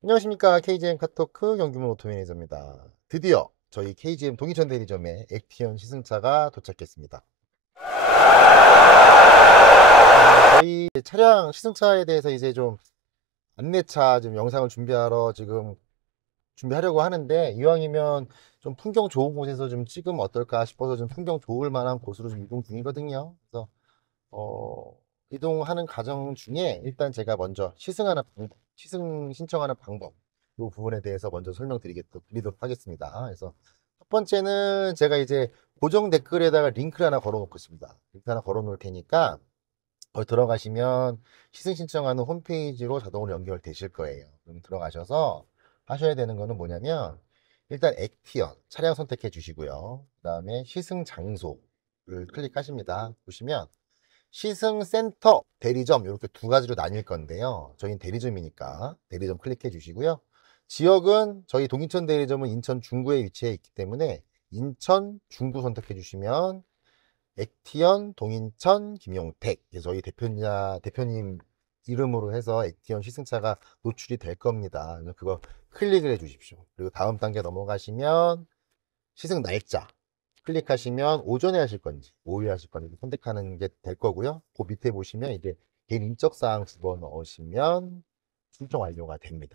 안녕하십니까. KGM 카토크 경규문 오토매니저입니다. 드디어 저희 KGM 동이천 대리점에 액티언 시승차가 도착했습니다. 저희 차량 시승차에 대해서 이제 좀 안내차 좀 영상을 준비하러 지금 준비하려고 하는데, 이왕이면 좀 풍경 좋은 곳에서 좀 찍으면 어떨까 싶어서 좀 풍경 좋을 만한 곳으로 좀 이동 중이거든요. 그래서 어, 이동하는 과정 중에 일단 제가 먼저 시승 신청하는 방법, 이 부분에 대해서 먼저 드리도록 하겠습니다. 그래서 첫 번째는 제가 이제 고정 댓글에다가 링크를 하나 걸어 놓고 있습니다. 링크 하나 걸어 놓을 테니까 거기 들어가시면 시승 신청하는 홈페이지로 자동으로 연결되실 거예요. 그럼 들어가셔서 하셔야 되는 거는 뭐냐면, 일단 액티언 차량 선택해 주시고요. 그 다음에 시승 장소를 클릭하십니다. 보시면 시승센터, 대리점, 이렇게 두 가지로 나뉠 건데요. 저희는 대리점이니까 대리점 클릭해 주시고요. 지역은 저희 동인천 대리점은 인천 중구에 위치해 있기 때문에 인천 중구 선택해 주시면 액티언 동인천 김용택, 저희 대표님 이름으로 해서 액티언 시승차가 노출이 될 겁니다. 그래서 그거 클릭을 해 주십시오. 그리고 다음 단계 넘어가시면 시승 날짜 클릭하시면 오전에 하실 건지 오후에 하실 건지 선택하는 게 될 거고요. 그 밑에 보시면 이제 개인 인적사항 집어넣으시면 신청 완료가 됩니다.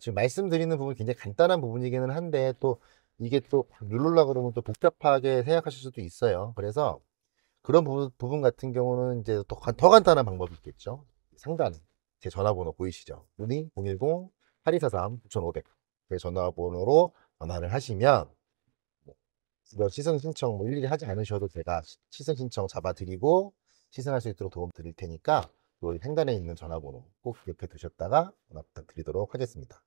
지금 말씀드리는 부분이 굉장히 간단한 부분이기는 한데, 또 이게 또 누르려고 그러면 또 복잡하게 생각하실 수도 있어요. 그래서 그런 부분 같은 경우는 이제 더 간단한 방법이 있겠죠. 상단에 제 전화번호 보이시죠? 문의 010-8243-9500, 제 전화번호로 전화를 하시면 이거 시승 신청 뭐 일일이 하지 않으셔도 제가 시승 신청 잡아드리고 시승할 수 있도록 도움 드릴 테니까, 요 상단에 있는 전화번호 꼭 기억해 두셨다가 전화 부탁드리도록 하겠습니다.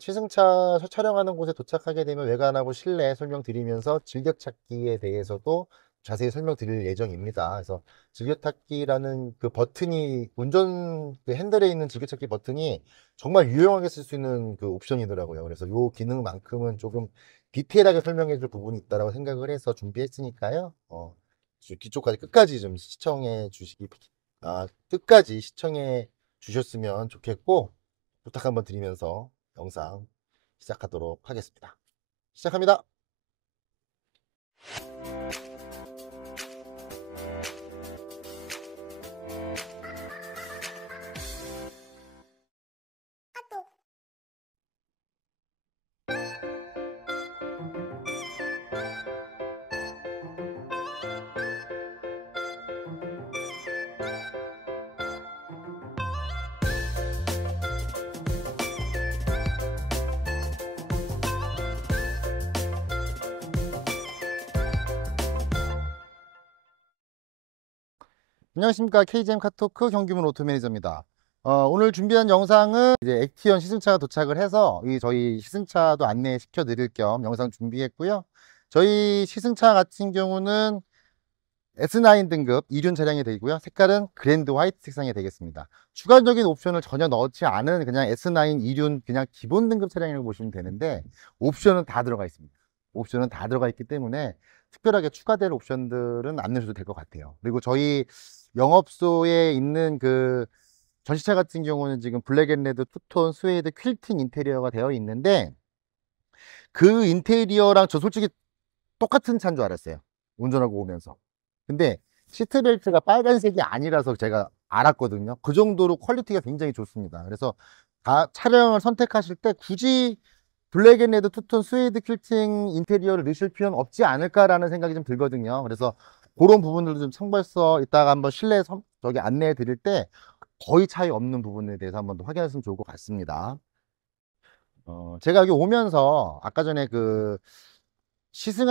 시승차 촬영하는 곳에 도착하게 되면 외관하고 실내 설명드리면서 즐겨찾기에 대해서도 자세히 설명드릴 예정입니다. 그래서 즐겨찾기라는 그 버튼이, 운전 그 핸들에 있는 즐겨찾기 버튼이 정말 유용하게 쓸 수 있는 그 옵션이더라고요. 그래서 요 기능만큼은 조금 디테일하게 설명해 줄 부분이 있다고 생각을 해서 준비했으니까요. 뒤쪽까지 끝까지 좀 끝까지 시청해 주셨으면 좋겠고, 부탁 한번 드리면서 영상 시작하도록 하겠습니다. 시작합니다. 안녕하십니까. KGM 카토크 경규문 오토매니저입니다. 오늘 준비한 영상은 이제 액티언 시승차가 도착을 해서 저희 시승차도 안내시켜 드릴 겸 영상 준비했고요. 저희 시승차 같은 경우는 S9 등급 2륜 차량이 되고요. 색깔은 그랜드 화이트 색상이 되겠습니다. 추가적인 옵션을 전혀 넣지 않은 그냥 S9 2륜 그냥 기본 등급 차량이라고 보시면 되는데, 옵션은 다 들어가 있습니다. 옵션은 다 들어가 있기 때문에 특별하게 추가될 옵션들은 안 넣으셔도 될 것 같아요. 그리고 저희 영업소에 있는 그 전시차 같은 경우는 지금 블랙앤레드 투톤 스웨이드 퀼팅 인테리어가 되어 있는데, 그 인테리어랑 저 솔직히 똑같은 차인 줄 알았어요, 운전하고 오면서. 근데 시트벨트가 빨간색이 아니라서 제가 알았거든요. 그 정도로 퀄리티가 굉장히 좋습니다. 그래서 차량을 선택하실 때 굳이 블랙앤레드 투톤 스웨이드 퀼팅 인테리어를 넣으실 필요는 없지 않을까라는 생각이 좀 들거든요. 그래서 그런 부분들도 좀 참고해서 이따가 한번 실내 저기 안내해 드릴 때 거의 차이 없는 부분에 대해서 한번 더 확인하시면 좋을 것 같습니다. 제가 여기 오면서 아까 전에 그 시승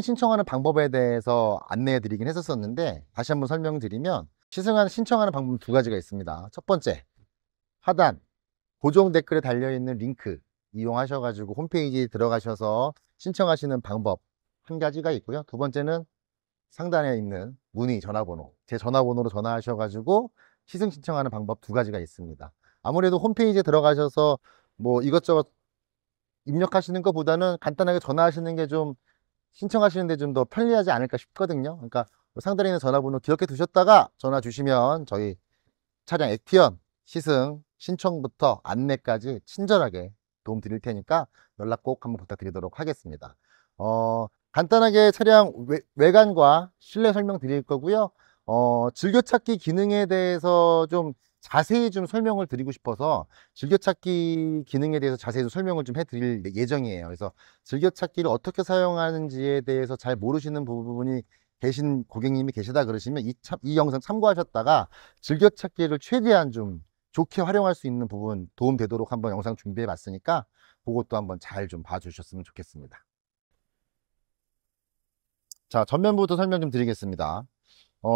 신청하는 방법에 대해서 안내해 드리긴 했었는데, 다시 한번 설명드리면 신청하는 방법은 두 가지가 있습니다. 첫 번째, 하단 고정 댓글에 달려있는 링크 이용하셔가지고 홈페이지 들어가셔서 신청하시는 방법 한 가지가 있고요. 두 번째는 상단에 있는 문의 전화번호, 제 전화번호로 전화하셔가지고 시승 신청하는 방법 두 가지가 있습니다. 아무래도 홈페이지에 들어가셔서 뭐 이것저것 입력하시는 것보다는 간단하게 전화하시는 게 좀 신청하시는데 좀 더 편리하지 않을까 싶거든요. 그러니까 상단에 있는 전화번호 기억해 두셨다가 전화 주시면 저희 차량 액티언 시승 신청부터 안내까지 친절하게 도움 드릴 테니까 연락 꼭 한번 부탁드리도록 하겠습니다. 간단하게 차량 외관과 실내 설명 드릴 거고요. 즐겨찾기 기능에 대해서 좀 자세히 좀 설명을 드리고 싶어서 즐겨찾기 기능에 대해서 자세히 설명을 좀 해드릴 예정이에요. 그래서 즐겨찾기를 어떻게 사용하는지에 대해서 잘 모르시는 부분이 계신 고객님이 계시다 그러시면 이 영상 참고하셨다가 즐겨찾기를 최대한 좀 좋게 활용할 수 있는 부분 도움되도록 한번 영상 준비해 봤으니까 그것도 한번 잘 좀 봐주셨으면 좋겠습니다. 자, 전면부터 설명 좀 드리겠습니다.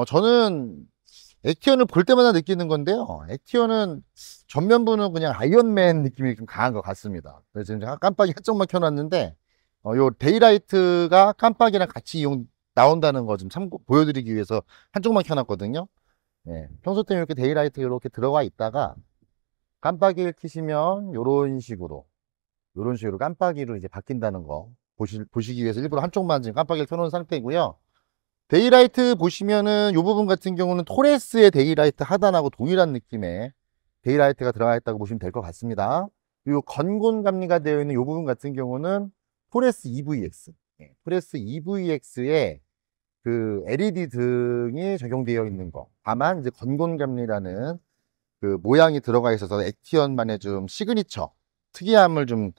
저는 액티언을 볼 때마다 느끼는 건데요. 액티언은 전면부는 그냥 아이언맨 느낌이 좀 강한 것 같습니다. 그래서 지금 제가 깜빡이 한쪽만 켜놨는데, 요 데이라이트가 깜빡이랑 같이 나온다는 거 좀 참고 보여드리기 위해서 한쪽만 켜놨거든요. 네, 평소 때는 이렇게 데이라이트 이렇게 들어가 있다가 깜빡이를 켜시면 요런 식으로 깜빡이로 이제 바뀐다는 거 보시기 위해서 일부러 한쪽만 지금 깜빡이를 켜놓은 상태고요. 데이라이트 보시면은 이 부분 같은 경우는 토레스의 데이라이트 하단하고 동일한 느낌의 데이라이트가 들어가 있다고 보시면 될 것 같습니다. 그리고 건곤 감리가 되어 있는 이 부분 같은 경우는 토레스 EVX, 토레스 EVX의 그 LED 등이 적용되어 있는 거. 다만 이제 건곤 감리라는 그 모양이 들어가 있어서 액티언만의 좀 시그니처 특이함을 좀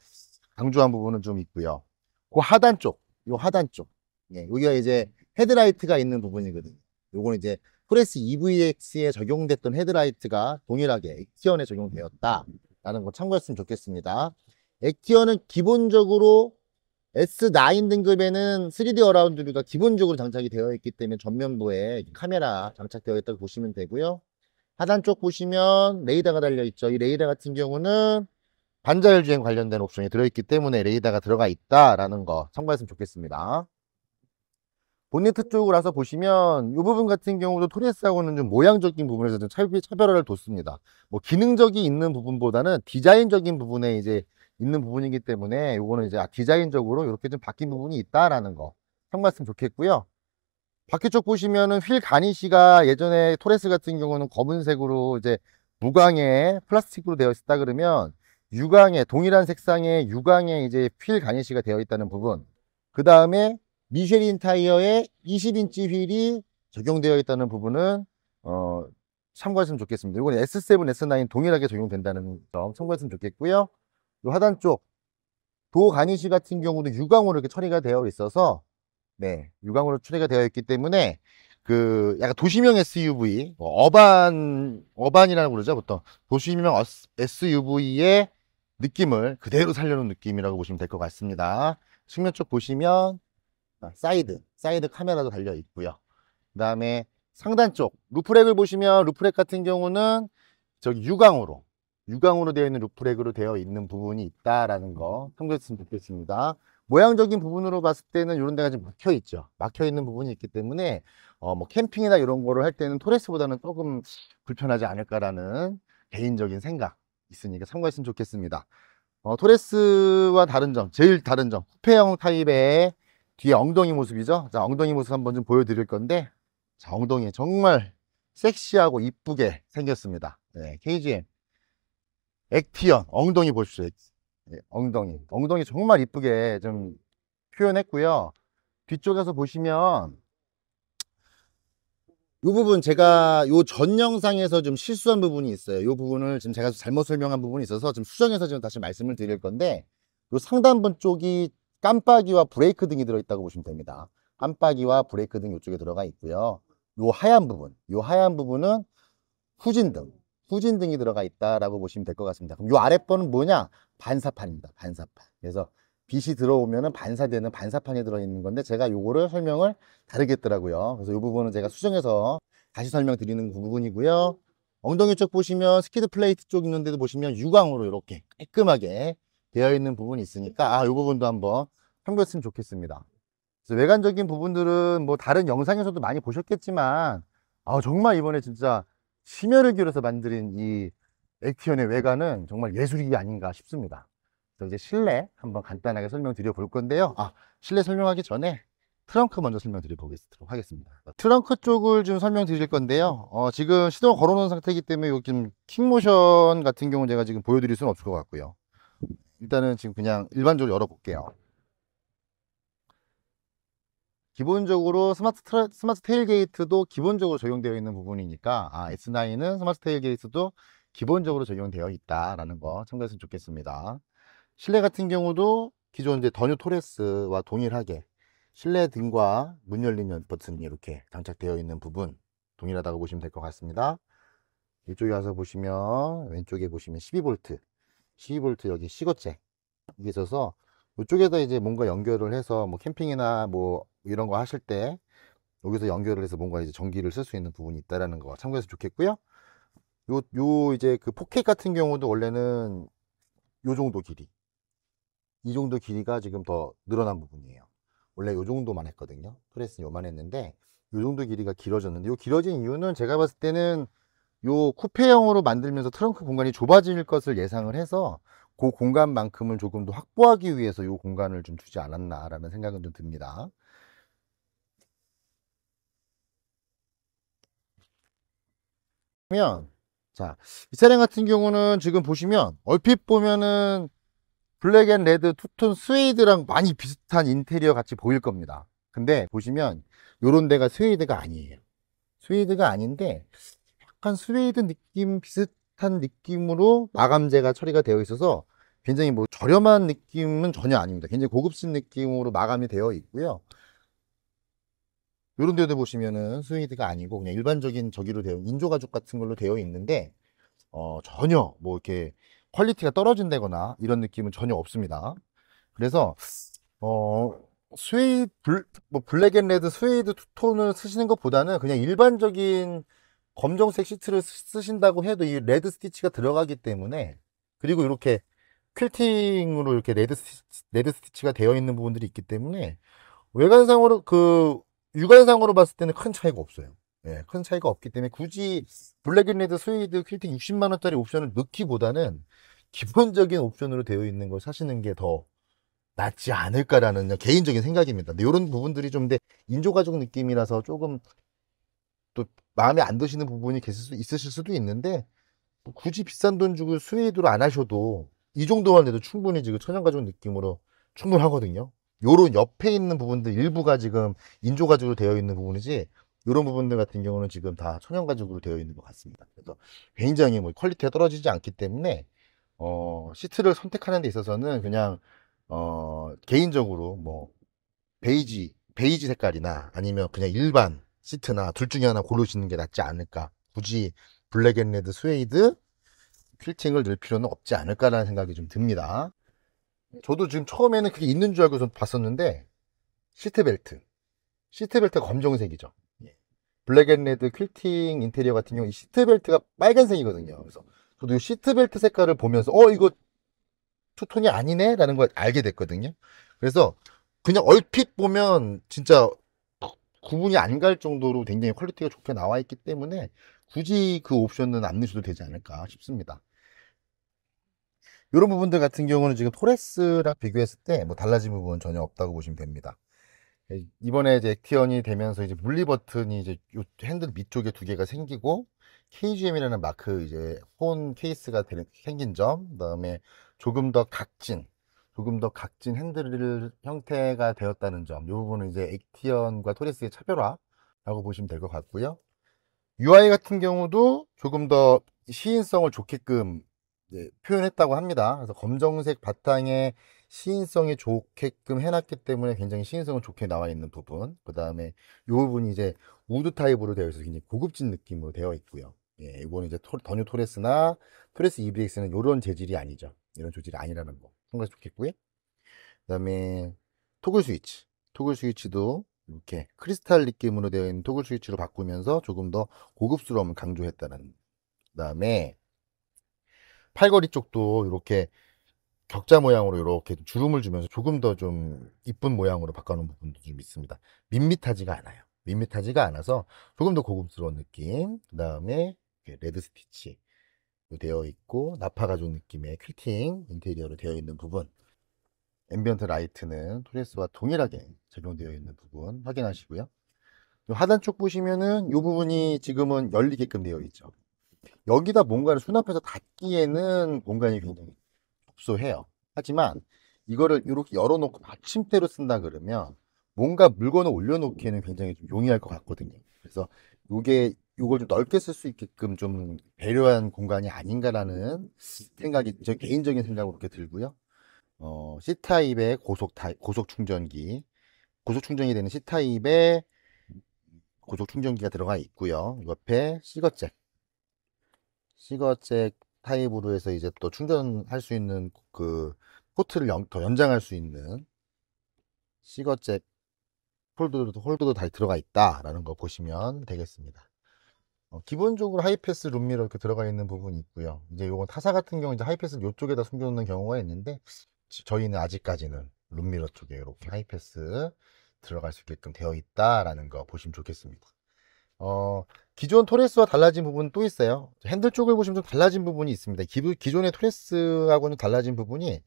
강조한 부분은 좀 있고요. 그 하단 쪽, 요 하단 쪽, 여기가 이제 헤드라이트가 있는 부분이거든요. 요거는 이제 프레스 EVX에 적용됐던 헤드라이트가 동일하게 액티언에 적용되었다라는 거 참고했으면 좋겠습니다. 액티언은 기본적으로 S9 등급에는 3D 어라운드 뷰가 기본적으로 장착이 되어 있기 때문에 전면부에 카메라 장착되어 있다고 보시면 되고요. 하단 쪽 보시면 레이더가 달려 있죠. 이 레이더 같은 경우는 반자율 주행 관련된 옵션이 들어있기 때문에 레이더가 들어가 있다라는 거 참고했으면 좋겠습니다. 본네트 쪽으로 와서 보시면 이 부분 같은 경우도 토레스하고는 좀 모양적인 부분에서 좀 차별화를 뒀습니다. 뭐 기능적이 있는 부분보다는 디자인적인 부분에 이제 있는 부분이기 때문에 요거는 이제 디자인적으로 이렇게 좀 바뀐 부분이 있다라는 거 참고했으면 좋겠고요. 바퀴 쪽 보시면은 휠 가니쉬가 예전에 토레스 같은 경우는 검은색으로 이제 무광의 플라스틱으로 되어 있다 그러면 유광의 동일한 색상의 유광의 이제 휠 가니쉬가 되어 있다는 부분. 그 다음에 미쉐린 타이어에 20인치 휠이 적용되어 있다는 부분은 참고하시면 좋겠습니다. 이건 S7, S9 동일하게 적용된다는 점 참고하시면 좋겠고요. 이 하단 쪽 도 가니쉬 같은 경우도 유광으로 이렇게 처리가 되어 있어서 유광으로 처리가 되어 있기 때문에 그 약간 도시명 SUV, 어반이라고 그러죠, 보통. 도시명 SUV의 느낌을 그대로 살려놓은 느낌이라고 보시면 될 것 같습니다. 측면 쪽 보시면 사이드 카메라도 달려 있고요. 그 다음에 상단 쪽 루프렉을 보시면 루프렉 같은 경우는 저기 유광으로 되어 있는 루프렉으로 되어 있는 부분이 있다라는 거 참고했으면 좋겠습니다. 모양적인 부분으로 봤을 때는 이런 데가 좀 막혀 있죠. 막혀 있는 부분이 있기 때문에 뭐 캠핑이나 이런 거를 할 때는 토레스보다는 조금 불편하지 않을까라는 개인적인 생각 있으니까 참고했으면 좋겠습니다. 토레스와 다른 점, 제일 다른 점, 쿠페형 타입의 뒤에 엉덩이 모습이죠. 자, 엉덩이 모습 한번 좀 보여드릴 건데, 자, 엉덩이 정말 섹시하고 이쁘게 생겼습니다. KGM 액티언 엉덩이 보십시오. 엉덩이 정말 이쁘게 좀 표현했고요. 뒤쪽에서 보시면 이 부분 제가 요 전 영상에서 좀 실수한 부분이 있어요. 이 부분을 지금 제가 잘못 설명한 부분이 있어서 지금 수정해서 지금 다시 말씀을 드릴 건데, 요 상단부 쪽이 깜빡이와 브레이크 등이 들어있다고 보시면 됩니다. 깜빡이와 브레이크 등 이쪽에 들어가 있고요. 요 하얀 부분은 후진등이 들어가 있다라고 보시면 될 것 같습니다. 그럼 요 아랫번은 뭐냐? 반사판입니다. 반사판. 그래서 빛이 들어오면은 반사되는 반사판이 들어있는 건데, 제가 요거를 설명을 다르게 했더라고요. 그래서 이 부분은 제가 수정해서 다시 설명드리는 부분이고요. 엉덩이 쪽 보시면 스키드 플레이트 쪽 있는데도 보시면 유광으로 이렇게 깔끔하게 되어 있는 부분이 있으니까 이 부분도 한번 참고했으면 좋겠습니다. 그래서 외관적인 부분들은 뭐 다른 영상에서도 많이 보셨겠지만 정말 이번에 진짜 심혈을 기울여서 만든 이 액티언의 외관은 정말 예술이 아닌가 싶습니다. 그래서 이제 실내 한번 간단하게 설명드려 볼 건데요. 실내 설명하기 전에 트렁크 먼저 설명드리도록 하겠습니다. 트렁크 쪽을 좀 설명드릴 건데요. 지금 시동 걸어놓은 상태이기 때문에 여기 지금 킥모션 같은 경우는 제가 지금 보여드릴 수는 없을 것 같고요. 일단은 지금 그냥 일반적으로 열어볼게요. 기본적으로 스마트 테일게이트도 기본적으로 적용되어 있는 부분이니까 S9은 스마트 테일게이트도 기본적으로 적용되어 있다라는 거 참고했으면 좋겠습니다. 실내 같은 경우도 기존 이제 더뉴 토레스와 동일하게 실내 등과 문 열리는 버튼이 이렇게 장착되어 있는 부분 동일하다고 보시면 될 것 같습니다. 이쪽에 와서 보시면 왼쪽에 보시면 12V 여기 시거잭 이게 있어서 이쪽에다 이제 뭔가 연결을 해서 뭐 캠핑이나 뭐 이런 거 하실 때 여기서 연결을 해서 뭔가 이제 전기를 쓸 수 있는 부분이 있다라는 거 참고해서 좋겠고요. 요 이제 그 포켓 같은 경우도 원래는 요 정도 길이, 이 정도 길이가 지금 더 늘어난 부분이에요. 원래 요 정도만 했거든요. 프레스는 요만 했는데 요 정도 길이가 길어졌는데 요 길어진 이유는 제가 봤을 때는 요 쿠페형으로 만들면서 트렁크 공간이 좁아질 것을 예상을 해서 그 공간만큼을 조금 더 확보하기 위해서 요 공간을 좀 주지 않았나라는 생각은 좀 듭니다. 그러면 자, 이 차량 같은 경우는 지금 보시면 얼핏 보면은 블랙 앤 레드 투톤 스웨이드랑 많이 비슷한 인테리어 같이 보일 겁니다. 근데 보시면 요런 데가 스웨이드가 아니에요. 스웨이드가 아닌데 약간 스웨이드 느낌 비슷한 느낌으로 마감재가 처리가 되어 있어서 굉장히 뭐 저렴한 느낌은 전혀 아닙니다. 굉장히 고급진 느낌으로 마감이 되어 있고요. 요런 데도 보시면은 스웨이드가 아니고 그냥 일반적인 저기로 되어 인조 가죽 같은 걸로 되어 있는데 전혀 뭐 이렇게 퀄리티가 떨어진다거나 이런 느낌은 전혀 없습니다. 그래서 어 뭐 블랙 앤 레드 스웨이드 투톤을 쓰시는 것보다는 그냥 일반적인 검정색 시트를 쓰신다고 해도 이 레드 스티치가 들어가기 때문에, 그리고 이렇게 퀼팅으로 이렇게 레드 스티치가 되어 있는 부분들이 있기 때문에 외관상으로 육안상으로 봤을 때는 큰 차이가 없어요. 예, 큰 차이가 없기 때문에 굳이 블랙 앤 레드 스웨이드 퀼팅 60만 원짜리 옵션을 넣기보다는 기본적인 옵션으로 되어 있는 걸 사시는 게 더 낫지 않을까라는 개인적인 생각입니다. 근데 이런 부분들이 좀 근데 인조가죽 느낌이라서 조금 또 마음에 안 드시는 부분이 있으실 수도 있는데, 굳이 비싼 돈 주고 스웨이드로 안 하셔도 이 정도만 해도 충분히 지금 천연가죽 느낌으로 충분하거든요. 요런 옆에 있는 부분들 일부가 지금 인조가죽으로 되어 있는 부분이지, 이런 부분들 같은 경우는 지금 다 천연가죽으로 되어 있는 것 같습니다. 그래서 굉장히 뭐 퀄리티가 떨어지지 않기 때문에 시트를 선택하는 데 있어서는 그냥 개인적으로 뭐 베이지 색깔이나 아니면 그냥 일반 시트나 둘 중에 하나 고르시는 게 낫지 않을까. 굳이 블랙 앤 레드 스웨이드 퀼팅을 넣을 필요는 없지 않을까라는 생각이 좀 듭니다. 저도 지금 처음에는 그게 있는 줄 알고 좀 봤었는데, 시트벨트가 검정색이죠. 예. 블랙 앤 레드 퀼팅 인테리어 같은 경우 이 시트벨트가 빨간색이거든요. 그래서 저도 이 시트벨트 색깔을 보면서 이거 투톤이 아니네 라는 걸 알게 됐거든요. 그래서 그냥 얼핏 보면 진짜 구분이 안 갈 정도로 굉장히 퀄리티가 좋게 나와 있기 때문에 굳이 그 옵션은 안 넣으셔도 되지 않을까 싶습니다. 이런 부분들 같은 경우는 지금 토레스랑 비교했을 때 뭐 달라진 부분은 전혀 없다고 보시면 됩니다. 이번에 이제 액티언이 되면서 이제 물리 버튼이 이제 요 핸들 밑쪽에 두 개가 생기고 KGM이라는 마크 이제 폰 케이스가 생긴 점, 그다음에 조금 더 각진, 조금 더 각진 핸들 형태가 되었다는 점, 이 부분은 이제 액티언과 토레스의 차별화라고 보시면 될 것 같고요. UI 같은 경우도 조금 더 시인성을 좋게끔 표현했다고 합니다. 그래서 검정색 바탕에 시인성이 좋게끔 해놨기 때문에 굉장히 시인성은 좋게 나와 있는 부분. 그 다음에 이 부분이 이제 우드 타입으로 되어 있어서 굉장히 고급진 느낌으로 되어 있고요. 예, 이거는 이제 더뉴 토레스나 토레스 EBX는 이런 재질이 아니죠. 이런 조질이 아니라는 거. 정말 좋겠고요. 그 다음에 토글 스위치. 토글 스위치도 이렇게 크리스탈 느낌으로 되어 있는 토글 스위치로 바꾸면서 조금 더 고급스러움을 강조했다는. 그 다음에 팔걸이 쪽도 이렇게 격자 모양으로 이렇게 주름을 주면서 조금 더 좀 이쁜 모양으로 바꿔놓은 부분도 좀 있습니다. 밋밋하지가 않아요. 밋밋하지가 않아서 조금 더 고급스러운 느낌. 그 다음에 레드 스티치 되어 있고 나파 가죽 느낌의 퀼팅 인테리어로 되어 있는 부분. 앰비언트 라이트는 토레스와 동일하게 적용되어 있는 부분 확인하시고요. 요 하단 쪽 보시면은 이 부분이 지금은 열리게끔 되어 있죠. 여기다 뭔가를 수납해서 닫기에는 공간이 굉장히 협소해요. 하지만 이거를 이렇게 열어놓고 받침대로 쓴다 그러면 뭔가 물건을 올려놓기에는 굉장히 좀 용이할 것 같거든요. 그래서 요걸 좀 넓게 쓸 수 있게끔 좀 배려한 공간이 아닌가라는 생각이 제 개인적인 생각으로 이렇게 들고요. C타입의 고속 충전기, 고속 충전이 되는 C타입의 고속 충전기가 들어가 있고요. 옆에 시거잭 타입으로 해서 이제 또 충전할 수 있는 그 포트를 더 연장할 수 있는 시거잭 홀더도 다 들어가 있다라는 거 보시면 되겠습니다. 기본적으로 하이패스 룸미러 이렇게 들어가 있는 부분이 있고요. 이제 요건 타사 같은 경우 이제 하이패스를 이쪽에다 숨겨놓는 경우가 있는데 저희는 아직까지는 룸미러 쪽에 이렇게 하이패스 들어갈 수 있게끔 되어 있다라는 거 보시면 좋겠습니다. 어, 기존 토레스와 달라진 부분은 또 있어요. 핸들 쪽을 보시면 좀 달라진 부분이 있습니다. 기존의 토레스하고는 달라진 부분이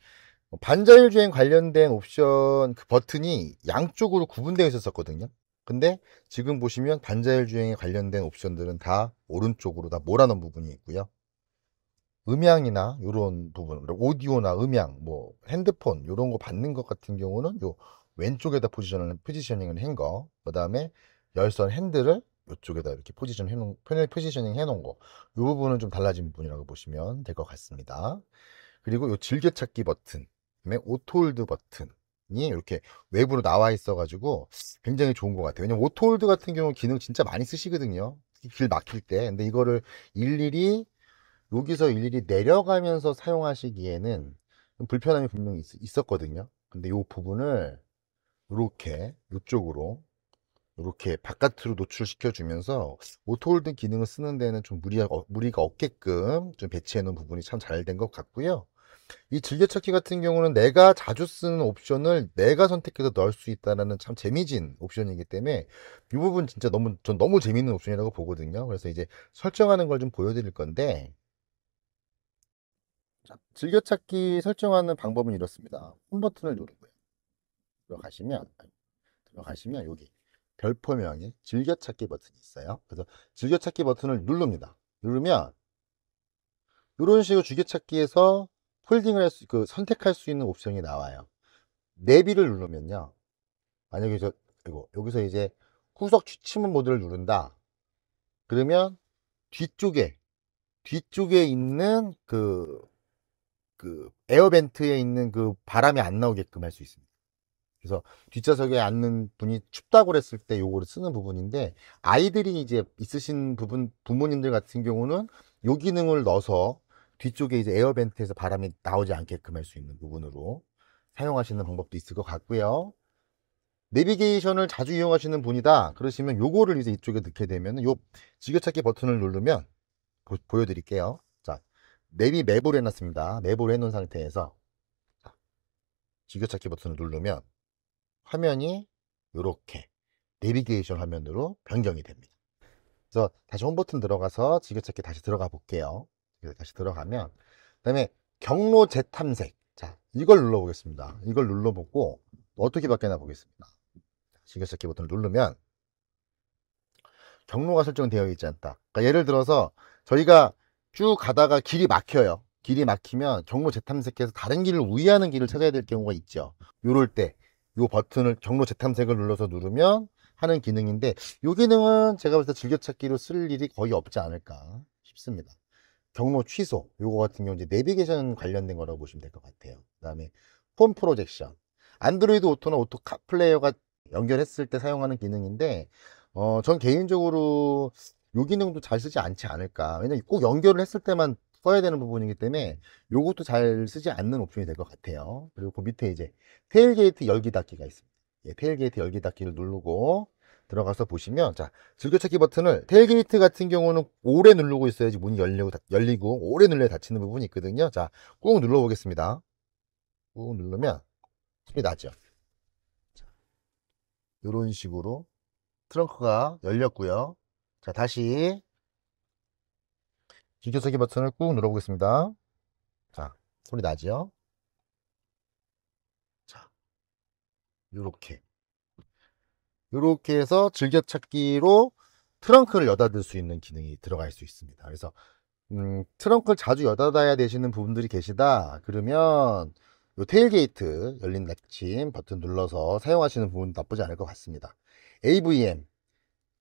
반자율 주행 관련된 옵션 그 버튼이 양쪽으로 구분되어 있었거든요. 근데 지금 보시면 반자율 주행에 관련된 옵션들은 다 오른쪽으로 다 몰아넣은 부분이 있고요. 음향이나 이런 부분, 오디오나 음향, 뭐 핸드폰 이런 거 받는 것 같은 경우는 요 왼쪽에다 포지셔닝을 한 거, 그 다음에 열선 핸들을 이쪽에다 이렇게 포지셔닝 해놓은 거, 이 부분은 좀 달라진 부분이라고 보시면 될 것 같습니다. 그리고 요 즐겨찾기 버튼, 그다음에 오토홀드 버튼이 이렇게 외부로 나와 있어가지고 굉장히 좋은 것 같아요. 왜냐면 오토홀드 같은 경우 기능 진짜 많이 쓰시거든요. 길 막힐 때. 근데 이거를 일일이 여기서 일일이 내려가면서 사용하시기에는 좀 불편함이 분명히 있었거든요. 근데 이 부분을 이렇게 이쪽으로 이렇게 바깥으로 노출시켜 주면서 오토홀드 기능을 쓰는 데는 좀 무리가 없게끔 좀 배치해 놓은 부분이 참 잘 된 것 같고요. 이 즐겨찾기 같은 경우는 내가 자주 쓰는 옵션을 내가 선택해서 넣을 수 있다는 참 재미진 옵션이기 때문에 이 부분 진짜 전 너무 재밌는 옵션이라고 보거든요. 그래서 이제 설정하는 걸 좀 보여드릴 건데, 자, 즐겨찾기 설정하는 방법은 이렇습니다. 홈 버튼을 누르고요. 들어가시면 여기 별표명에 즐겨찾기 버튼이 있어요. 그래서 즐겨찾기 버튼을 누릅니다. 누르면 이런 식으로 즐겨찾기에서 선택할 수 있는 옵션이 나와요. 내비를 누르면요. 만약에 여기서 이제 후속 취침 모드를 누른다. 그러면 뒤쪽에 있는 그 에어벤트에 있는 그 바람이 안 나오게끔 할 수 있습니다. 그래서 뒷좌석에 앉는 분이 춥다고 그랬을 때 요거를 쓰는 부분인데, 아이들이 이제 있으신 부모님들 같은 경우는 요 기능을 넣어서 뒤쪽에 이제 에어벤트에서 바람이 나오지 않게끔 할 수 있는 부분으로 사용하시는 방법도 있을 것 같고요. 내비게이션을 자주 이용하시는 분이다 그러시면 요거를 이제 이쪽에 넣게 되면 요 즐겨찾기 버튼을 누르면 보여드릴게요. 자, 맵으로 해놨습니다. 맵으로 해놓은 상태에서 즐겨찾기 버튼을 누르면 화면이 이렇게 내비게이션 화면으로 변경이 됩니다. 그래서 다시 홈 버튼 들어가서 즐겨찾기 다시 들어가 볼게요. 다시 들어가면 그다음에 경로 재탐색, 자 이걸 눌러보겠습니다. 이걸 눌러보고 어떻게 바뀌나 보겠습니다. 즐겨찾기 버튼을 누르면 경로가 설정되어 있지 않다. 그러니까 예를 들어서 저희가 쭉 가다가 길이 막혀요. 길이 막히면 경로 재탐색해서 다른 길을 우회하는 길을 찾아야 될 경우가 있죠. 요럴 때 요 버튼을 경로 재탐색을 눌러서 누르면 하는 기능인데, 요 기능은 제가 봤을 때 즐겨찾기로 쓸 일이 거의 없지 않을까 싶습니다. 경로 취소 요거 같은 경우 이제 내비게이션 관련된 거라고 보시면 될 것 같아요. 그 다음에 폰 프로젝션, 안드로이드 오토나 오토 카플레이어가 연결했을 때 사용하는 기능인데, 전 개인적으로 요 기능도 잘 쓰지 않지 않을까. 왜냐면 꼭 연결을 했을 때만 써야 되는 부분이기 때문에 요것도 잘 쓰지 않는 옵션이 될 것 같아요. 그리고 그 밑에 이제 테일게이트 열기 닫기가 있습니다. 예, 테일게이트 열기 닫기를 누르고 들어가서 보시면, 자 즐겨찾기 버튼을 테일게이트 같은 경우는 오래 누르고 있어야지 문이 열리고 오래 눌러야 닫히는 부분이 있거든요. 자, 꾹 눌러 보겠습니다. 꾹 누르면 소리 나죠. 이런 식으로 트렁크가 열렸고요. 자, 다시 즐겨찾기 버튼을 꾹 눌러 보겠습니다. 자, 소리 나죠. 자, 요렇게 해서 즐겨찾기로 트렁크를 여닫을 수 있는 기능이 들어갈 수 있습니다. 그래서 트렁크를 자주 여닫아야 되시는 부분들이 계시다 그러면 요 테일게이트 열린 닫힘 버튼 눌러서 사용하시는 부분 나쁘지 않을 것 같습니다. AVM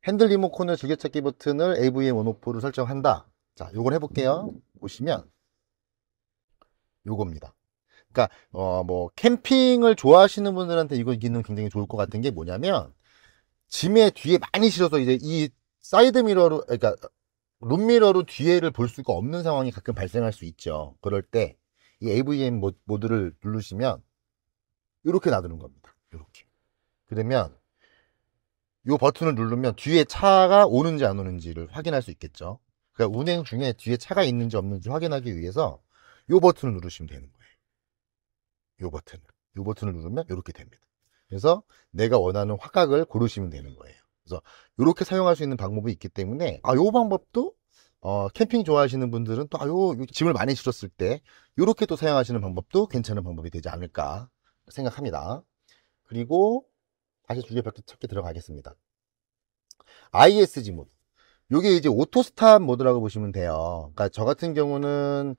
핸들 리모컨을 즐겨찾기 버튼을 AVM 온오프로 설정한다. 자, 요걸 해볼게요. 보시면 요겁니다. 그러니까 뭐 캠핑을 좋아하시는 분들한테 이거 기능 굉장히 좋을 것 같은 게 뭐냐면 짐에 뒤에 많이 실어서 이제 이 사이드 미러로, 그러니까 룸미러로 뒤에를 볼 수가 없는 상황이 가끔 발생할 수 있죠. 그럴 때 이 AVM 모드를 누르시면 이렇게 놔두는 겁니다. 이렇게. 그러면 이 버튼을 누르면 뒤에 차가 오는지 안 오는지를 확인할 수 있겠죠. 그러니까 운행 중에 뒤에 차가 있는지 없는지 확인하기 위해서 이 버튼을 누르시면 되는 거예요. 이 버튼을 누르면 이렇게 됩니다. 그래서 내가 원하는 화각을 고르시면 되는 거예요. 그래서 이렇게 사용할 수 있는 방법이 있기 때문에 이 방법도 캠핑 좋아하시는 분들은 또 요 짐을 많이 실었을 때 이렇게 또 사용하시는 방법도 괜찮은 방법이 되지 않을까 생각합니다. 그리고 다시 줄여받기 찾기 들어가겠습니다. ISG 모드. 요게 이제 오토 스탑 모드라고 보시면 돼요. 그러니까 저 같은 경우는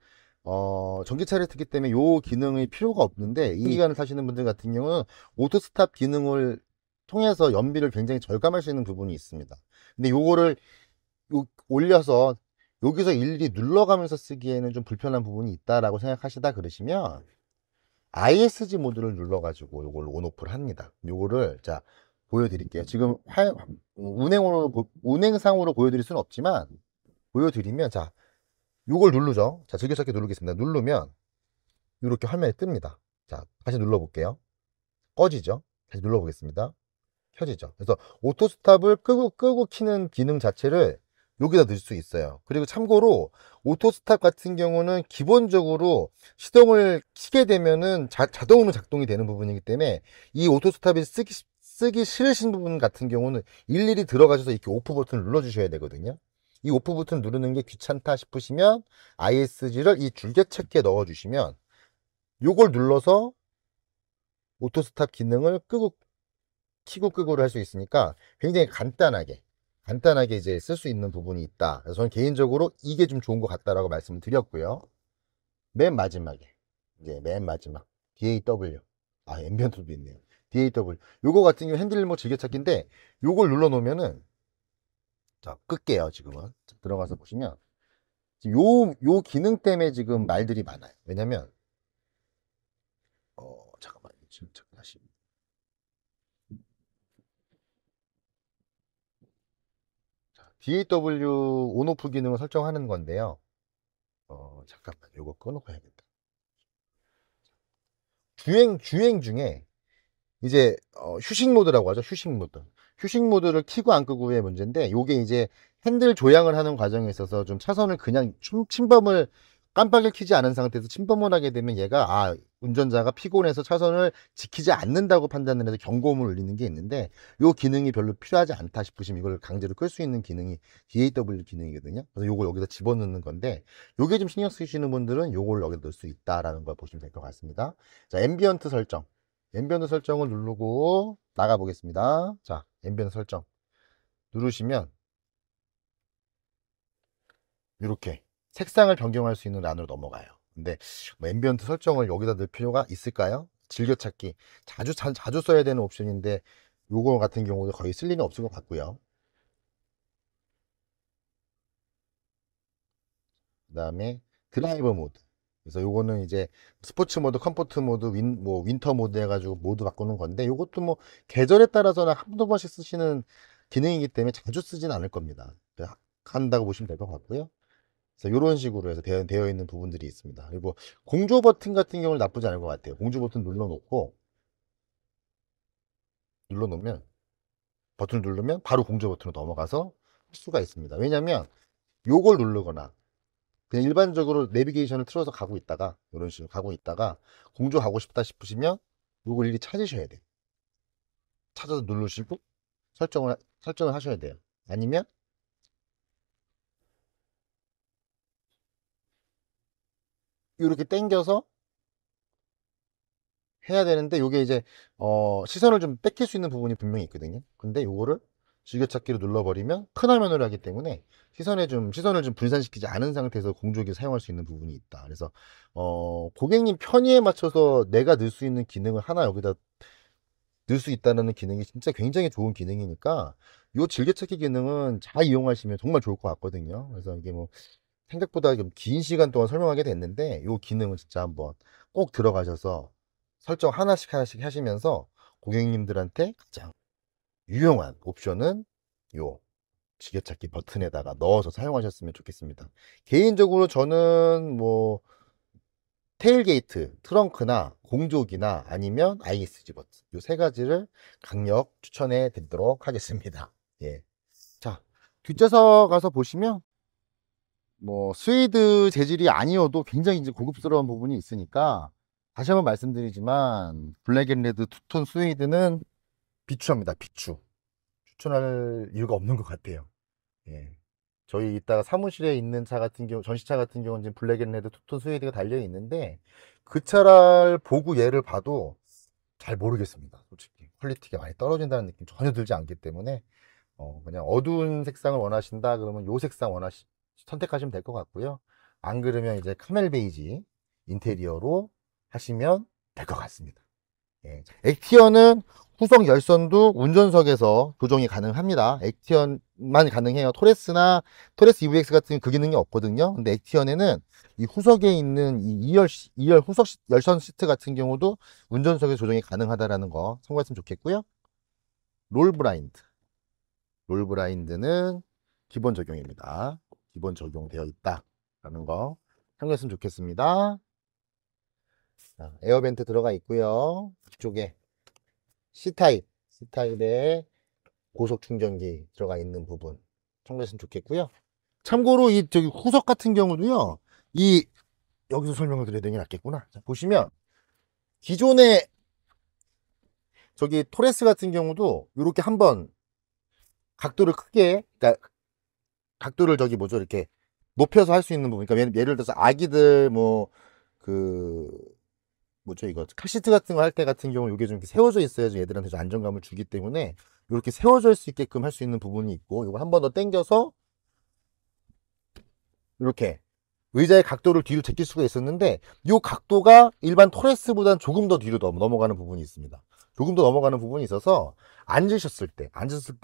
전기차를 타기 때문에 요 기능이 필요가 없는데 이 기간을 타시는 분들 같은 경우는 오토 스탑 기능을 통해서 연비를 굉장히 절감할 수 있는 부분이 있습니다. 근데 요거를 올려서 여기서 일일이 눌러가면서 쓰기에는 좀 불편한 부분이 있다라고 생각하시다 그러시면 ISG 모드를 눌러가지고 요걸 온오프를 합니다. 요거를 자 보여드릴게요. 지금 운행상으로 보여드릴 수는 없지만 보여드리면 자 요걸 누르죠. 자 즐겨찾기 누르겠습니다. 누르면 이렇게 화면에 뜹니다. 자 다시 눌러볼게요. 꺼지죠. 다시 눌러보겠습니다. 켜지죠. 그래서 오토 스탑을 끄고 키는 기능 자체를 여기다 넣을 수 있어요. 그리고 참고로 오토 스탑 같은 경우는 기본적으로 시동을 키게 되면은 자동으로 작동이 되는 부분이기 때문에 이 오토 스탑이 쓰기 싫으신 부분 같은 경우는 일일이 들어가셔서 이렇게 오프 버튼을 눌러 주셔야 되거든요. 이 오프 버튼 누르는 게 귀찮다 싶으시면 ISG를 이 줄겨찾기에 넣어 주시면 요걸 눌러서 오토 스탑 기능을 키고 끄고를 할 수 있으니까 굉장히 간단하게 이제 쓸 수 있는 부분이 있다. 그래서 저는 개인적으로 이게 좀 좋은 것 같다라고 말씀을 드렸고요. 맨 마지막에 이제 맨 마지막 DAW 앰비언트도 있네요. DAW 요거 같은 경우 핸들 리모트 즐겨찾기인데 요걸 눌러 놓으면은 자 끌게요. 지금은 자, 들어가서 보시면 요 기능 때문에 지금 말들이 많아요. 왜냐면 잠깐만요. 지금 다시 DAW 온오프 기능을 설정하는 건데요. 잠깐만 요거 꺼놓고 해야겠다. 주행 중에 이제 휴식 모드라고 하죠. 휴식 모드를 켜고 안 끄고의 문제인데 요게 이제 핸들 조향을 하는 과정에 있어서 좀 차선을 그냥 침범을 깜빡이를 켜지 않은 상태에서 침범을 하게 되면 얘가 운전자가 피곤해서 차선을 지키지 않는다고 판단을 해서 경고음을 울리는 게 있는데 요 기능이 별로 필요하지 않다 싶으시면 이걸 강제로 끌 수 있는 기능이 DAW 기능이거든요. 그래서 요걸 여기다 집어넣는 건데 요게 좀 신경 쓰시는 분들은 요걸 여기다 넣을 수 있다라는 걸 보시면 될 것 같습니다. 자, 앰비언트 설정을 누르고 나가 보겠습니다. 자, 앰비언트 설정 누르시면 이렇게 색상을 변경할 수 있는 란으로 넘어가요. 근데 뭐 앰비언트 설정을 여기다 넣을 필요가 있을까요? 즐겨찾기 자주 써야 되는 옵션인데 요거 같은 경우도 거의 쓸 일은 없을 것 같고요. 그 다음에 드라이버 모드. 그래서 요거는 이제 스포츠 모드, 컴포트 모드, 윈터 모드 해가지고 모드 바꾸는 건데 요것도 뭐 계절에 따라서는 한두 번씩 쓰시는 기능이기 때문에 자주 쓰진 않을 겁니다. 한다고 보시면 될 것 같고요. 그래서 이런 식으로 해서 되어 있는 부분들이 있습니다. 그리고 공조 버튼 같은 경우는 나쁘지 않을 것 같아요. 공조 버튼 눌러놓으면 버튼을 누르면 바로 공조 버튼으로 넘어가서 할 수가 있습니다. 왜냐면 요걸 누르거나 그냥 일반적으로 내비게이션을 틀어서 가고 있다가 이런 식으로 가고 있다가 공조 가고 싶다 싶으시면 요걸 일일이 찾으셔야 돼요. 찾아서 누르시고 설정을 하셔야 돼요. 아니면 이렇게 당겨서 해야 되는데 요게 이제 시선을 좀 뺏길 수 있는 부분이 분명히 있거든요. 근데 요거를 즐겨찾기로 눌러버리면 큰 화면으로 하기 때문에 시선을 좀 분산시키지 않은 상태에서 공조기 사용할 수 있는 부분이 있다. 그래서 고객님 편의에 맞춰서 내가 넣을 수 있는 기능을 하나 여기다 넣을 수 있다는 기능이 진짜 굉장히 좋은 기능이니까 요 즐겨찾기 기능은 잘 이용하시면 정말 좋을 것 같거든요. 그래서 이게 뭐 생각보다 좀 긴 시간 동안 설명하게 됐는데 요 기능은 진짜 한번 꼭 들어가셔서 설정 하나씩 하나씩 하시면서 고객님들한테 가장 유용한 옵션은 요 지게찾기 버튼에다가 넣어서 사용하셨으면 좋겠습니다. 개인적으로 저는 뭐 테일게이트, 트렁크나 공조기나 아니면 ISG 버튼 요 세 가지를 강력 추천해 드리도록 하겠습니다. 예. 자, 뒷좌석 가서 보시면 뭐 스웨이드 재질이 아니어도 굉장히 이제 고급스러운 부분이 있으니까 다시 한번 말씀드리지만 블랙앤레드 투톤 스웨이드는 비추합니다. 비추. 추천할 이유가 없는 것 같아요. 예. 저희 이따가 사무실에 있는 차 같은 경우, 전시차 같은 경우는 지금 블랙앤레드 투톤 스웨이드가 달려 있는데 그 차를 보고 얘를 봐도 잘 모르겠습니다. 솔직히 퀄리티가 많이 떨어진다는 느낌 전혀 들지 않기 때문에 그냥 어두운 색상을 원하신다 그러면 요 색상 선택하시면 될 것 같고요. 안 그러면 이제 카멜 베이지 인테리어로 하시면 될 것 같습니다. 예. 액티언은 후석 열선도 운전석에서 조정이 가능합니다. 액티언만 가능해요. 토레스 EVX 같은 그 기능이 없거든요. 근데 액티언에는 이 후석에 있는 이 2열 후석 열선 시트 같은 경우도 운전석에서 조정이 가능하다라는 거 참고했으면 좋겠고요. 롤 브라인드. 롤 브라인드는 기본 적용입니다. 기본 적용되어 있다라는 거 참고했으면 좋겠습니다. 자, 에어벤트 들어가 있고요. 이쪽에 C타입에 고속 충전기 들어가 있는 부분 참고했으면 좋겠고요. 참고로 이 저기 후석 같은 경우도요. 이 여기서 설명을 드려야 되는 게 낫겠구나. 자, 보시면 기존의 저기 토레스 같은 경우도 이렇게 한번 각도를 크게, 그러니까 각도를 저기 뭐죠, 이렇게 높여서 할 수 있는 부분. 그러니까 예를 들어서 아기들 뭐 그 뭐죠 이거 카시트 같은 거 할 때 같은 경우 이게 좀 이렇게 세워져 있어야지 얘들한테 좀 안정감을 주기 때문에 이렇게 세워질 수 있게끔 할 수 있는 부분이 있고, 이거 한 번 더 당겨서 이렇게 의자의 각도를 뒤로 제낄 수가 있었는데 이 각도가 일반 토레스보다는 조금 더 뒤로 넘어가는 부분이 있습니다. 조금 더 넘어가는 부분이 있어서 앉으셨을 때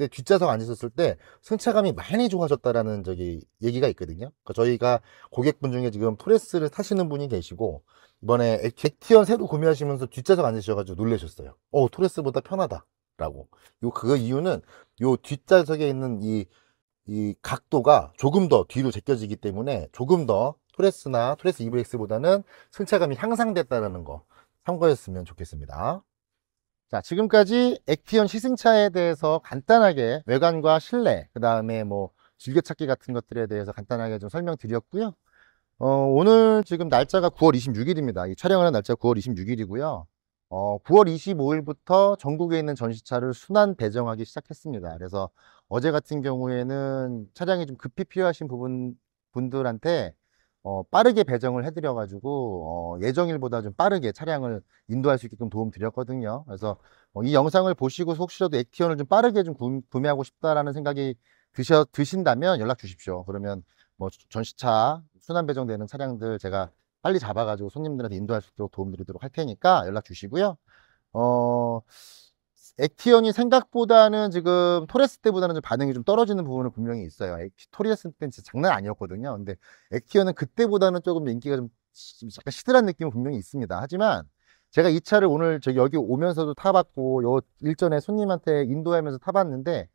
뒷좌석 앉으셨을 때 승차감이 많이 좋아졌다라는 저기 얘기가 있거든요. 그러니까 저희가 고객분 중에 지금 토레스를 타시는 분이 계시고 이번에 액티언 새로 구매하시면서 뒷좌석 앉으셔가지고 놀라셨어요. 토레스보다 편하다라고. 그 이유는 요 뒷좌석에 있는 이 각도가 조금 더 뒤로 제껴지기 때문에 조금 더 토레스 EVX보다는 승차감이 향상됐다는 거 참고했으면 좋겠습니다. 자, 지금까지 액티언 시승차에 대해서 간단하게 외관과 실내, 그 다음에 뭐 즐겨찾기 같은 것들에 대해서 간단하게 좀 설명드렸고요. 오늘 지금 날짜가 9월 26일입니다. 이 촬영하는 날짜가 9월 26일이고요. 9월 25일부터 전국에 있는 전시차를 순환 배정하기 시작했습니다. 그래서 어제 같은 경우에는 차량이 좀 급히 필요하신 분들한테 빠르게 배정을 해드려가지고 예정일보다 좀 빠르게 차량을 인도할 수 있게끔 도움 드렸거든요. 그래서 이 영상을 보시고 혹시라도 액티언을 좀 빠르게 좀 구매하고 싶다라는 생각이 드신다면 연락 주십시오. 그러면 뭐 전시차 순환 배정되는 차량들 제가 빨리 잡아가지고 손님들한테 인도할 수 있도록 도움드리도록 할 테니까 연락 주시고요. 어, 액티언이 생각보다는 지금 토레스 때보다는 좀 반응이 좀 떨어지는 부분은 분명히 있어요. 토레스 때는 진짜 장난 아니었거든요. 근데 액티언은 그때보다는 조금 인기가 좀 약간 시들한 느낌은 분명히 있습니다. 하지만 제가 이 차를 오늘 여기 오면서도 타봤고 요 일전에 손님한테 인도하면서 타봤는데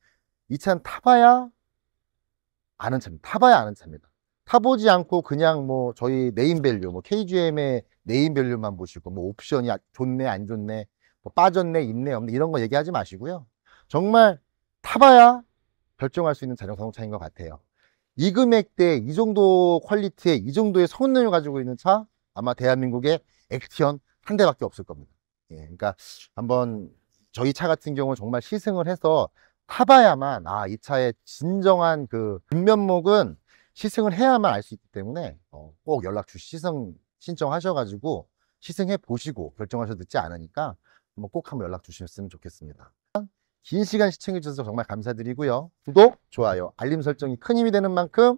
이 차는 타봐야 아는 차입니다. 타봐야 아는 차입니다. 타보지 않고 그냥 뭐 저희 네임밸류, 뭐 KGM의 네임밸류만 보시고 뭐 옵션이 좋네 안 좋네, 뭐 빠졌네 있네 없네 이런 거 얘기하지 마시고요. 정말 타봐야 결정할 수 있는 자동차인 것 같아요. 이 금액대 이 정도 퀄리티에 이 정도의 성능을 가지고 있는 차 아마 대한민국에 액티언 한 대밖에 없을 겁니다. 예, 그러니까 한번 저희 차 같은 경우는 정말 시승을 해서 타봐야만 이 차의 진정한 그 진면목은 시승을 해야만 알 수 있기 때문에 꼭 연락 시승 신청하셔가지고 시승해 보시고 결정하셔도 늦지 않으니까 꼭 한번 연락 주셨으면 좋겠습니다. 긴 시간 시청해 주셔서 정말 감사드리고요. 구독, 좋아요, 알림 설정이 큰 힘이 되는 만큼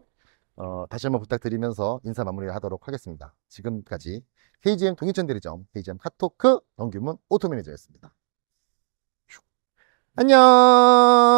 다시 한번 부탁드리면서 인사 마무리하도록 하겠습니다. 지금까지 KGM 동인천 대리점 KGM 카토크 정규문 오토매니저였습니다. 안녕.